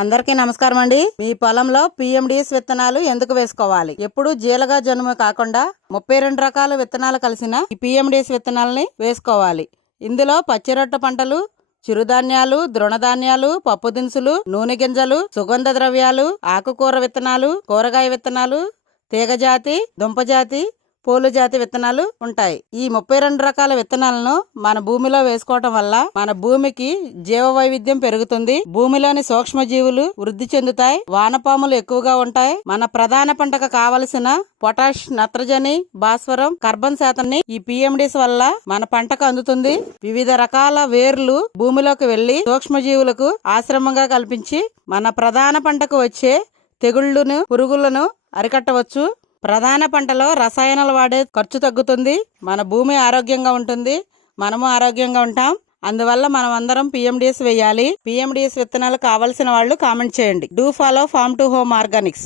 అందరికీ నమస్కారం అండి. మీ పొలంలో పిఎండిఎస్ విత్తనాలు ఎందుకు వేసుకోవాలి? ఎప్పుడు జీలగా జనుము కాకుండా 32 రకాల విత్తనాలు కలిసిన ఈ పిఎండిఎస్ విత్తనాలని వేసుకోవాలి. ఇందులో పచ్చిరొట్ట పంటలు, చిరుధాన్యాలు, తృణధాన్యాలు, పప్పు దినుసులు, నూనె గింజలు, సుగంధ ద్రవ్యాలు, ఆకుకూర విత్తనాలు, కూరగాయ విత్తనాలు, తీగజాతి, దుంపజాతి, పూలు జాతి విత్తనాలు ఉంటాయి. ఈ 32 రకాల విత్తనాలను మన భూమిలో వేసుకోవటం వల్ల మన భూమికి జీవ వైవిధ్యం పెరుగుతుంది. భూమిలోని సూక్ష్మజీవులు వృద్ధి చెందుతాయి. వానపాములు ఎక్కువగా ఉంటాయి. మన ప్రధాన పంటకు కావలసిన పొటాష్, నత్రజని, భాస్వరం, కార్బన్ శాతాన్ని ఈ పిఎండిఎస్ వల్ల మన పంటకు అందుతుంది. వివిధ రకాల వేర్లు భూమిలోకి వెళ్లి సూక్ష్మజీవులకు ఆశ్రమంగా కల్పించి మన ప్రధాన పంటకు వచ్చే తెగుళ్లను, పురుగులను అరికట్టవచ్చు. ప్రధాన పంటలో రసాయనాలు వాడే ఖర్చు తగ్గుతుంది. మన భూమి ఆరోగ్యంగా ఉంటుంది. మనము ఆరోగ్యంగా ఉంటాం. అందువల్ల మనం అందరం పిఎండిఎస్ వేయాలి. పిఎండిఎస్ విత్తనాలు కావాల్సిన వాళ్ళు కామెంట్ చేయండి. Do follow farm to home Organics.